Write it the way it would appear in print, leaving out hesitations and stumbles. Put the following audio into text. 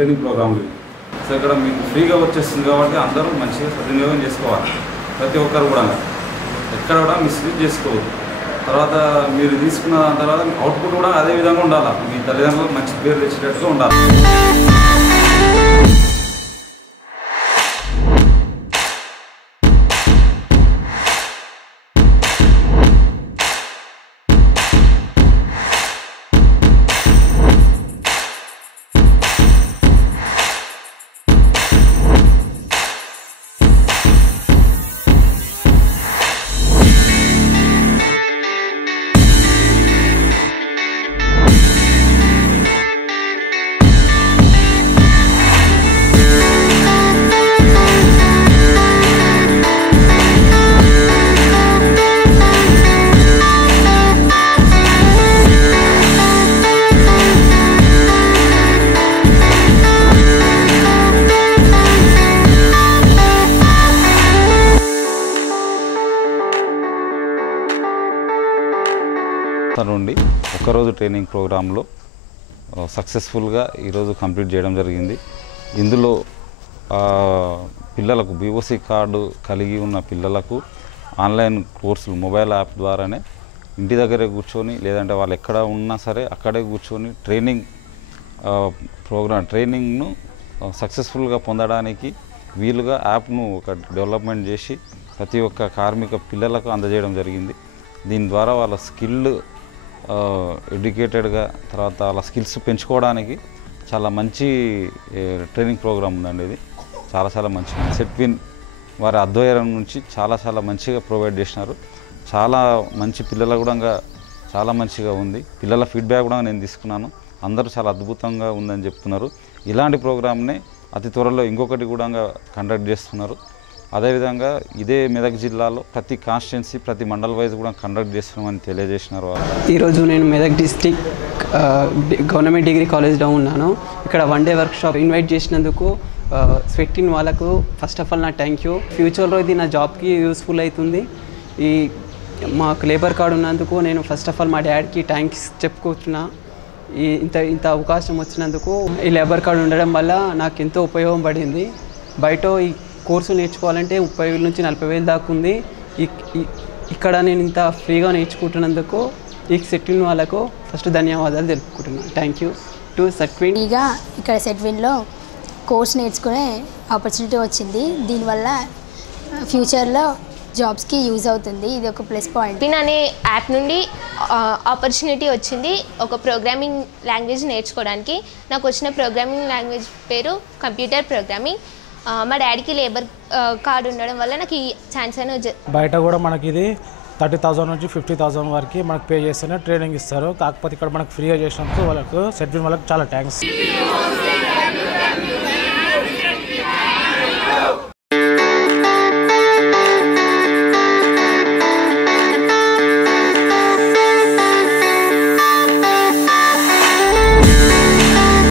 Training ప్రోగ్రాంలు. So ఇక్కడ మీకు ఫ్రీగా వచ్చేస్తుంది కాబట్టి అందరూ మంచిగా సద్వినియోగం చేసుకోవాలి. ప్రతి ఒక్కరు కూడా ఎక్కడ కూడా మిస్యూజ్ చేసుకోవద్దు. తర్వాత మీరు తీసుకున్న తర్వాత అవుట్పుట్ కూడా అదే విధంగా ఉండాలి. మీ తల్లిదండ్రులకు మంచి పేరు తెచ్చేటట్టుగా ఉండాలి. నుండి ఒకరోజు ట్రైనింగ్ ప్రోగ్రాంలో సక్సెస్ఫుల్గా ఈరోజు కంప్లీట్ చేయడం జరిగింది. ఇందులో పిల్లలకు బీఓసీ కార్డు కలిగి ఉన్న పిల్లలకు ఆన్లైన్ కోర్సులు మొబైల్ యాప్ ద్వారానే ఇంటి దగ్గరే కూర్చొని లేదంటే వాళ్ళు ఎక్కడ ఉన్నా సరే అక్కడే కూర్చొని ట్రైనింగ్ను సక్సెస్ఫుల్గా పొందడానికి వీలుగా యాప్ను ఒక డెవలప్మెంట్ చేసి ప్రతి ఒక్క కార్మిక పిల్లలకు అందజేయడం జరిగింది. దీని ద్వారా వాళ్ళ స్కిల్ ఎడ్యుకేటెడ్గా తర్వాత వాళ్ళ స్కిల్స్ పెంచుకోవడానికి చాలా మంచి ట్రైనింగ్ ప్రోగ్రామ్ ఉందండి. ఇది చాలా మంచి సెట్విన్ వారి ఆధ్వర్యం నుంచి చాలా మంచిగా ప్రొవైడ్ చేసినారు. చాలా మంచి పిల్లల కూడా చాలా మంచిగా ఉంది. పిల్లల ఫీడ్బ్యాక్ కూడా నేను తీసుకున్నాను. అందరూ చాలా అద్భుతంగా ఉందని చెప్తున్నారు. ఇలాంటి ప్రోగ్రామ్ని అతి త్వరలో ఇంకొకటి కూడా కండక్ట్ చేస్తున్నారు. అదేవిధంగా ఇదే మెదక్ జిల్లాలో ప్రతి కాన్స్టిట్యున్సీ ప్రతి మండల్ వైజ్ కూడా కండక్ట్ చేస్తున్నామని తెలియజేసినారు. ఈరోజు నేను మెదక్ డిస్ట్రిక్ట్ గవర్నమెంట్ డిగ్రీ కాలేజ్లో ఉన్నాను. ఇక్కడ 1 డే వర్క్షాప్ ఇన్వైట్ చేసినందుకు స్వెట్టిన్ వాళ్ళకు ఫస్ట్ ఆఫ్ ఆల్ నా థ్యాంక్ యూ. ఫ్యూచర్లో ఇది నా జాబ్కి యూస్ఫుల్ అవుతుంది. ఈ మాకు లేబర్ కార్డు ఉన్నందుకు నేను ఫస్ట్ ఆఫ్ ఆల్ మా డాడీకి థ్యాంక్స్ చెప్పుకుంటున్నా. ఇంత అవకాశం వచ్చినందుకు ఈ లేబర్ కార్డు ఉండడం వల్ల నాకు ఎంతో ఉపయోగం పడింది. బయట ఈ కోర్సు నేర్చుకోవాలంటే 30,000 నుంచి 40,000 దాకా ఉంది. ఇక్కడ నేను ఇంత ఫ్రీగా నేర్చుకుంటున్నందుకు ఈ సెట్విన్ వాళ్ళకు ఫస్ట్ ధన్యవాదాలు తెలుపుకుంటున్నాను. Thank you to Setwin. ఇక్కడ సెట్విన్లో కోర్స్ నేర్చుకునే ఆపర్చునిటీ వచ్చింది. దీనివల్ల ఫ్యూచర్లో జాబ్స్కి యూజ్ అవుతుంది. ఇది ఒక ప్లస్ పాయింట్. విన్ అనే యాప్ నుండి ఆపర్చునిటీ వచ్చింది ఒక ప్రోగ్రామింగ్ లాంగ్వేజ్ నేర్చుకోవడానికి. నాకు వచ్చిన ప్రోగ్రామింగ్ లాంగ్వేజ్ పేరు కంప్యూటర్ ప్రోగ్రామింగ్. మా డాడీకి లేబర్ కార్డు ఉండడం వల్ల నాకు ఈ ఛాన్స్ అనేది. బయట కూడా మనకి ఇది 30,000 నుంచి 50,000 వరకు మనకు పే చేస్తేనే ట్రైనింగ్ ఇస్తారు. కాకపోతే ఇక్కడ మనకు ఫ్రీగా చేసినందుకు వాళ్ళకు సెట్విన్ వాళ్ళకి చాలా థ్యాంక్స్.